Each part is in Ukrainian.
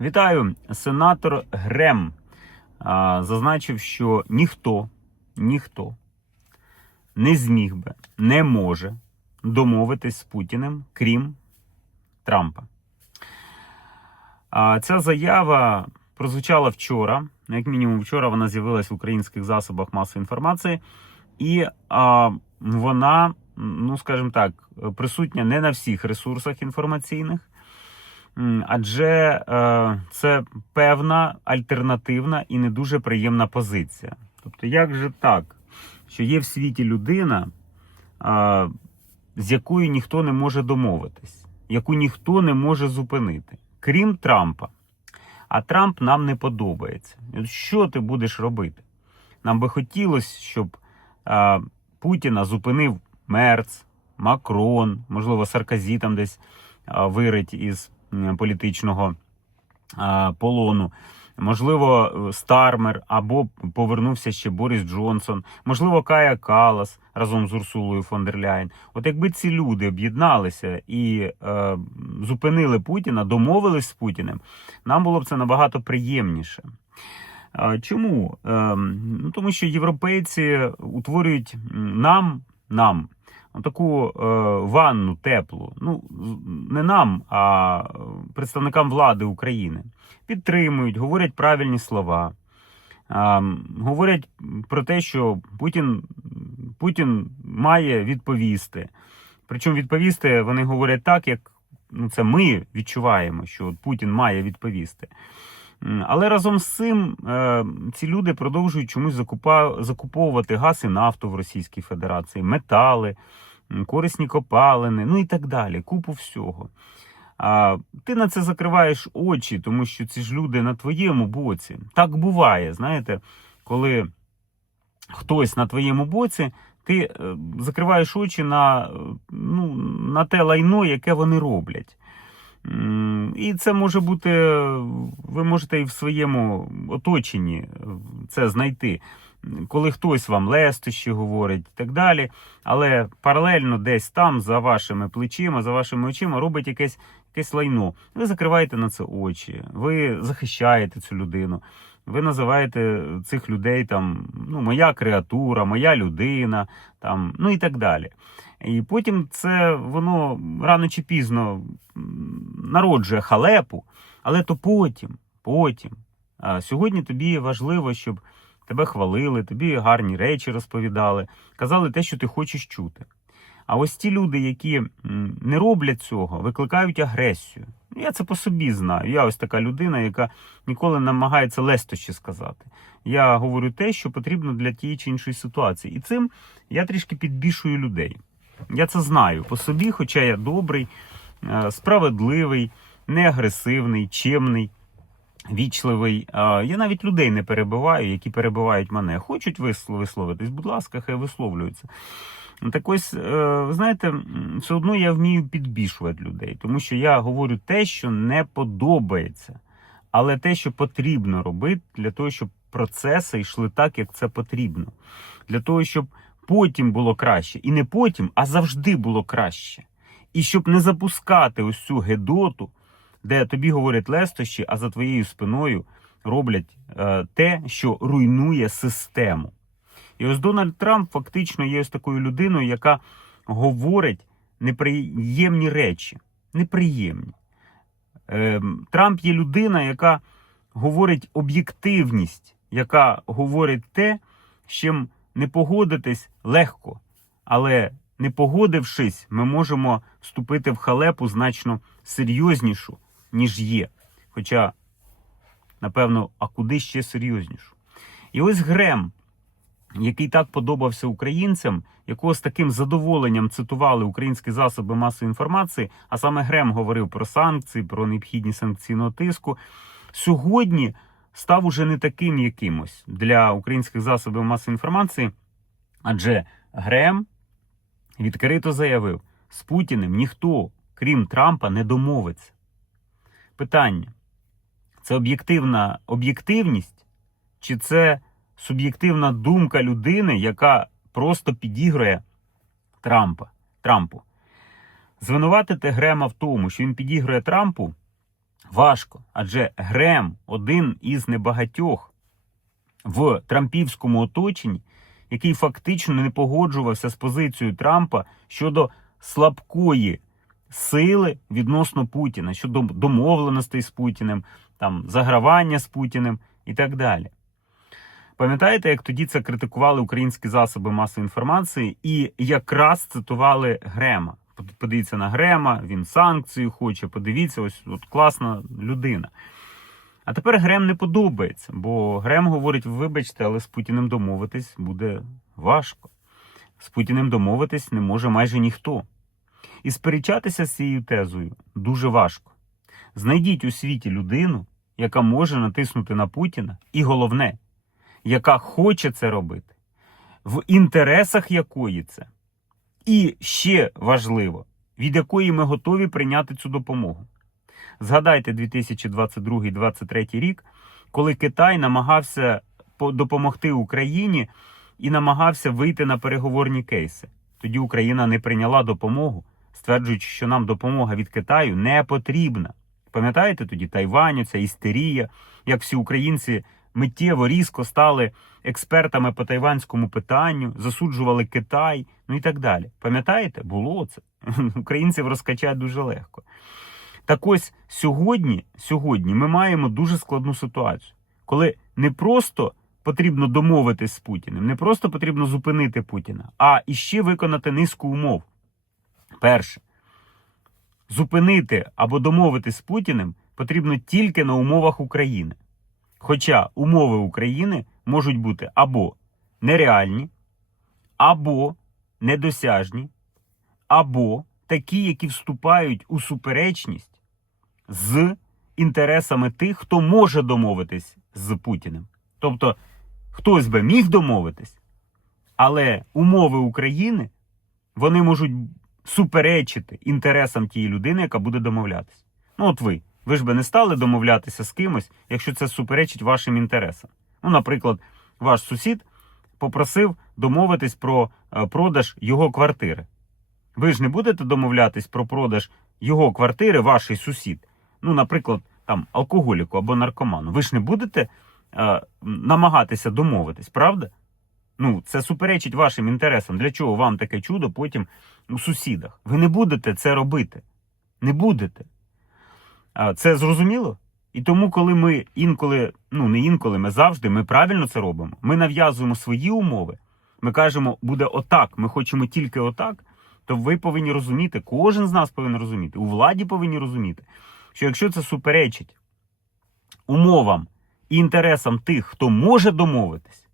Вітаю, сенатор Грем а, зазначив, що ніхто, ніхто не зміг би, не може домовитись з Путіним, крім Трампа. А ця заява прозвучала вчора. ну, Як мінімум, вчора вона з'явилась в українських засобах масової інформації, і а, вона, ну скажімо так, присутня не на всіх ресурсах інформаційних. Адже е, це певна альтернативна і не дуже приємна позиція. Тобто, як же так, що є в світі людина, е, з якою ніхто не може домовитись, яку ніхто не може зупинити, крім Трампа. А Трамп нам не подобається. Що ти будеш робити? Нам би хотілося, щоб е, Путіна зупинив Мерц, Макрон, можливо, Сарказі там десь е, вирить із політичного е, полону. Можливо, е, Стармер або повернувся ще Борис Джонсон, можливо, Кая Калас разом з Урсулою фон дер Ляєн. От якби ці люди об'єдналися і е, зупинили Путіна, домовились з Путіним, нам було б це набагато приємніше. А Чому? Ем, Ну, тому що європейці утворюють нам, нам таку е, ванну теплу. Ну, не нам, а представникам влади України. Підтримують, говорять правильні слова. Говорять про те, що Путін, Путін має відповісти. Причому відповісти вони говорять так, як ну, це ми відчуваємо, що Путін має відповісти. Але разом з цим е, ці люди продовжують чомусь закуповувати газ і нафту в Російській Федерації, метали, корисні копалини, ну і так далі, купу всього. А ти на це закриваєш очі, тому що ці ж люди на твоєму боці. Так буває, знаєте, коли хтось на твоєму боці, ти е, закриваєш очі на, е, ну, на те лайно, яке вони роблять. І це може бути, ви можете і в своєму оточенні е, це знайти, коли хтось вам лестощі говорить і так далі, але паралельно десь там, за вашими плечима, за вашими очима, робить якесь, якесь лайно. Ви закриваєте на це очі, ви захищаєте цю людину. Ви називаєте цих людей там ну, моя креатура, моя людина, там, ну і так далі. І потім це воно рано чи пізно народжує халепу, але то потім, потім. А сьогодні тобі важливо, щоб тебе хвалили, тобі гарні речі розповідали, казали те, що ти хочеш чути. А ось ті люди, які не роблять цього, викликають агресію. Я це по собі знаю. Я ось така людина, яка ніколи не намагається лестощі сказати. Я говорю те, що потрібно для тієї чи іншої ситуації. І цим я трішки підбішую людей. Я це знаю по собі, хоча я добрий, е, справедливий, не агресивний, чемний, вічливий. Е, Я навіть людей не перебиваю, які перебивають мене. Хочуть вислов- висловитись, будь ласка, хай висловлюються. Так ось, е, ви знаєте, все одно я вмію підбішувати людей, тому що я говорю те, що не подобається, але те, що потрібно робити для того, щоб процеси йшли так, як це потрібно. Для того, щоб потім було краще. І не потім, а завжди було краще. І щоб не запускати ось цю гедоту, де тобі говорять лестощі, а за твоєю спиною роблять е, те, що руйнує систему. І ось Дональд Трамп фактично є ось такою людиною, яка говорить неприємні речі. Неприємні. Ем, Трамп є людина, яка говорить об'єктивність, яка говорить те, з чим не погодитись легко. Але не погодившись, ми можемо вступити в халепу значно серйознішу, ніж є. Хоча, напевно, а куди ще серйознішу? І ось Грем, який так подобався українцям, якого з таким задоволенням цитували українські засоби масової інформації, а саме Грем говорив про санкції, про необхідність санкційного тиску. Сьогодні став уже не таким якимось для українських засобів масової інформації, адже Грем відкрито заявив, з Путіним ніхто, крім Трампа, не домовиться. Питання: це об'єктивна об'єктивність, чи це суб'єктивна думка людини, яка просто підігрує Трампа, Трампу? Звинуватити Грема в тому, що він підігрує Трампу, Важко. Адже Грем один із небагатьох в трампівському оточенні, який фактично не погоджувався з позицією Трампа щодо слабкої сили відносно Путіна, щодо домовленостей з Путіним, там загравання з Путіним і так далі. Пам'ятаєте, як тоді це критикували українські засоби масової інформації і якраз цитували Грема? Подивіться на Грема, він санкцію хоче. Подивіться, ось от класна людина. А тепер Грем не подобається, бо Грем говорить: вибачте, але з Путіним домовитись буде важко. З Путіним домовитись не може майже ніхто. І сперечатися з цією тезою дуже важко. Знайдіть у світі людину, яка може натиснути на Путіна, і головне, яка хоче це робити, в інтересах якої це. І ще важливо, від якої ми готові прийняти цю допомогу. Згадайте 2022-2023 рік, коли Китай намагався допомогти Україні і намагався вийти на переговорні кейси. Тоді Україна не прийняла допомогу, стверджуючи, що нам допомога від Китаю не потрібна. Пам'ятаєте тоді Тайвань, ця істерія, як всі українці миттєво різко стали експертами по тайванському питанню, засуджували Китай, ну і так далі. Пам'ятаєте, було це. Українців розкачати дуже легко. Так ось сьогодні, сьогодні ми маємо дуже складну ситуацію, коли не просто потрібно домовитись з Путіним, не просто потрібно зупинити Путіна, а іще виконати низку умов. Перше, зупинити або домовитись з Путіним потрібно тільки на умовах України. Хоча умови України можуть бути або нереальні, або недосяжні, або такі, які вступають у суперечність з інтересами тих, хто може домовитись з Путіним. Тобто, хтось би міг домовитись, але умови України вони можуть суперечити інтересам тієї людини, яка буде домовлятися. Ну, от ви. Ви ж би не стали домовлятися з кимось, якщо це суперечить вашим інтересам. Ну, наприклад, ваш сусід попросив домовитись про е, продаж його квартири. Ви ж не будете домовлятись про продаж його квартири, вашій сусід. Ну, наприклад, там алкоголіку або наркоману. Ви ж не будете е, намагатися домовитись, правда? Ну, це суперечить вашим інтересам. Для чого вам таке чудо потім у сусідах? Ви не будете це робити. Не будете. Це зрозуміло? І тому, коли ми інколи, ну не інколи, ми завжди, ми правильно це робимо. Ми нав'язуємо свої умови. Ми кажемо, буде отак, ми хочемо тільки отак. То ви повинні розуміти, кожен з нас повинен розуміти, у владі повинні розуміти, що якщо це суперечить умовам і інтересам тих, хто може домовитись,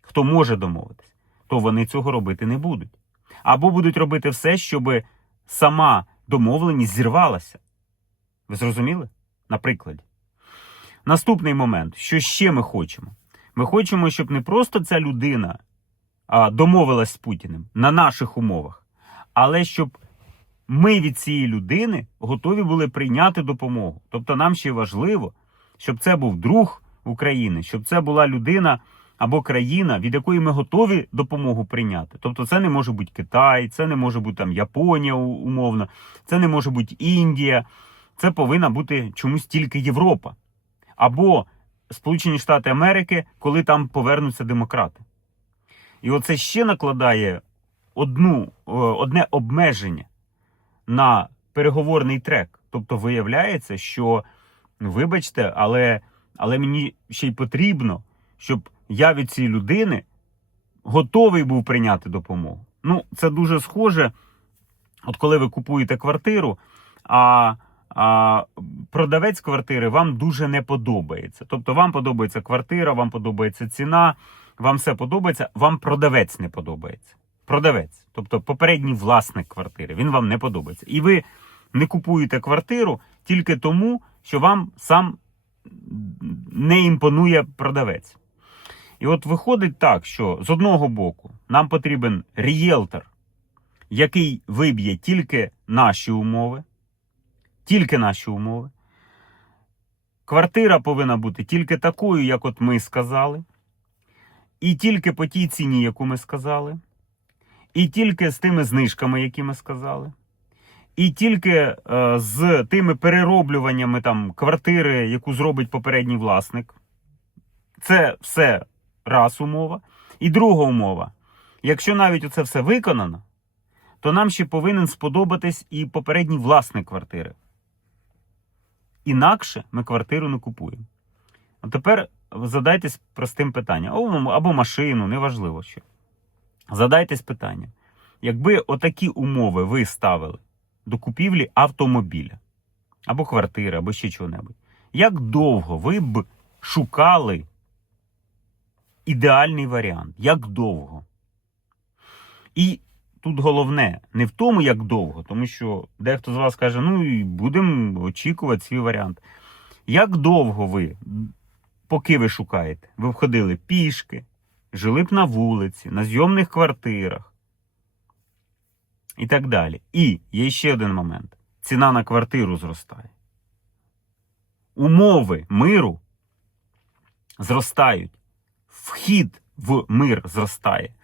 хто може домовитись, то вони цього робити не будуть. Або будуть робити все, щоб сама домовленість зірвалася. Ви зрозуміли? На прикладі. Наступний момент, що ще ми хочемо? Ми хочемо, щоб не просто ця людина а, домовилась з Путіним на наших умовах, але щоб ми від цієї людини готові були прийняти допомогу. Тобто нам ще важливо, щоб це був друг України, щоб це була людина або країна, від якої ми готові допомогу прийняти. Тобто, це не може бути Китай, це не може бути там Японія умовно, це не може бути Індія. Це повинна бути чомусь тільки Європа. Або Сполучені Штати Америки, коли там повернуться демократи. І оце ще накладає одну, одне обмеження на переговорний трек. Тобто виявляється, що, ну, вибачте, але, але мені ще й потрібно, щоб я від цієї людини готовий був прийняти допомогу. Ну, це дуже схоже. От коли ви купуєте квартиру, а, а продавець квартири вам дуже не подобається. Тобто вам подобається квартира, вам подобається ціна, вам все подобається, вам продавець не подобається. Продавець, тобто попередній власник квартири, він вам не подобається. І ви не купуєте квартиру тільки тому, що вам сам не імпонує продавець. І от виходить так, що з одного боку нам потрібен рієлтор, який виб'є тільки наші умови, тільки наші умови. Квартира повинна бути тільки такою, як от ми сказали, і тільки по тій ціні, яку ми сказали, і тільки з тими знижками, які ми сказали. І тільки е, з тими перероблюваннями там квартири, яку зробить попередній власник, це все раз умова. І друга умова. Якщо навіть оце все виконано, то нам ще повинен сподобатись і попередній власник квартири. Інакше ми квартиру не купуємо. А тепер задайтесь простим питанням, або, машину, неважливо що. Задайтесь питанням. Якби отакі умови ви ставили до купівлі автомобіля, або квартири, або ще чого-небудь, як довго ви б шукали ідеальний варіант? Як довго? І тут головне не в тому, як довго, тому що дехто з вас каже, ну і будемо очікувати свій варіант. Як довго ви, поки ви шукаєте, ви входили пішки, жили б на вулиці, на зйомних квартирах і так далі. І є ще один момент: ціна на квартиру зростає. Умови миру зростають. Вхід в мир зростає.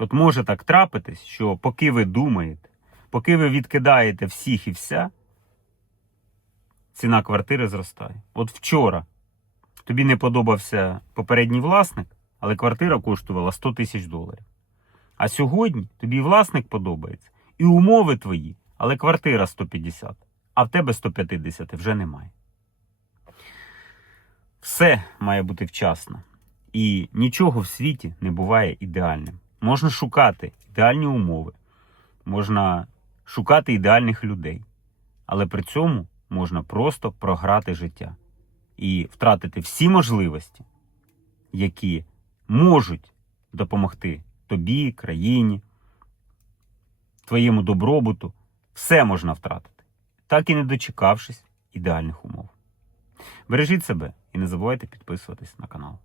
От може так трапитись, що поки ви думаєте, поки ви відкидаєте всіх і вся, ціна квартири зростає. От вчора тобі не подобався попередній власник, але квартира коштувала 100 тисяч доларів. А сьогодні тобі власник подобається, і умови твої, але квартира 150, а в тебе 150 вже немає. Все має бути вчасно. І нічого в світі не буває ідеальним. Можна шукати ідеальні умови, можна шукати ідеальних людей, але при цьому можна просто програти життя і втратити всі можливості, які можуть допомогти тобі, країні, твоєму добробуту. Все можна втратити, так і не дочекавшись ідеальних умов. Бережіть себе і не забувайте підписуватись на канал.